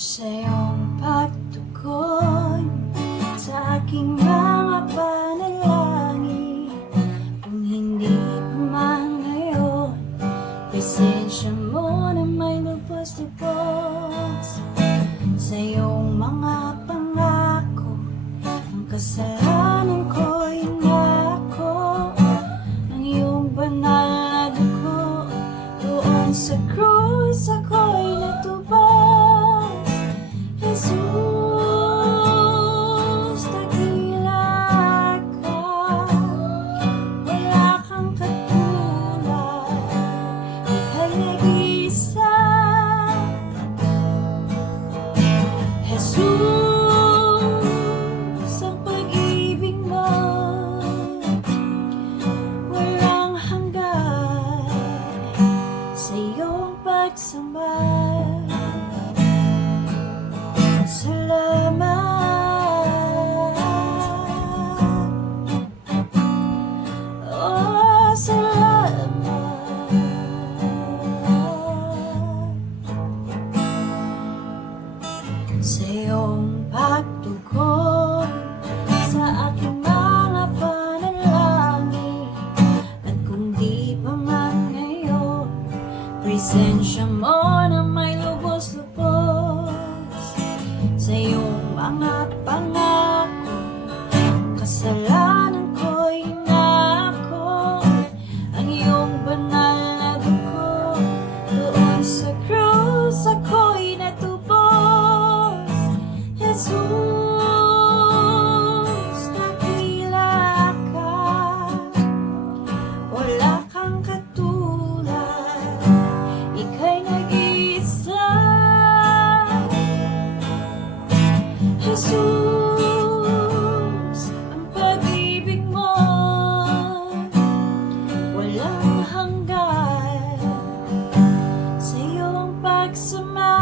sa iyong pagtugon sa aking mga panalangin. Kung hindi man ngayon, presensya mo na may lubos-lubos sa iyong mga pangako. Ang kasalanan ko'y nako, ang iyong banal na dugo doon sa krus ako'y natubos. Jesus, dakila ka, wala kang katulad, ika'y nag-iisa. Jesus, ang pag-ibig mo walang hanggan, sa iyong pagsamba. Salamat, oh salamat. Sa iyong pagtugon sa aking mga panalangin, at kung di pa man ngayon, presensya mo na may lubos-lubos sa iyong mga pangako. Kasalanan ko'y nako, ang iyong banal na dugo doon sa krus ako'y natubos. Jesus, dakila ka, wala kang katulad, ika'y nag-iisa. Jesus, ang pag-ibig mo walang hanggan, sa iyong pagsama.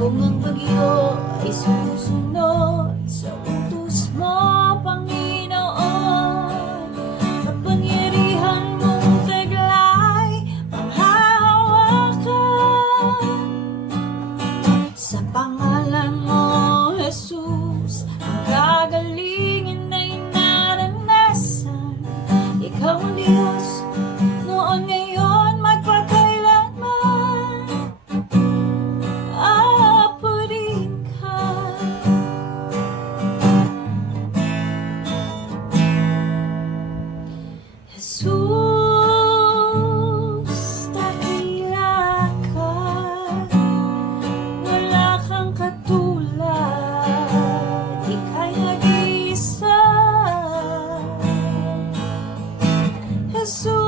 Kung ang bagyo ay susunod sa utos mo, Panginoon, kapangyarihan mong taglay panghahawakan. Sa pangalan mo, Jesus, ang kagalingin ay naranasan. Ikaw ang Diyos, noon, ngayon, magpakailanman. Purihin ka. Jesus, dakila ka, wala kang katulad, ika'y nag-iisa. Jesus,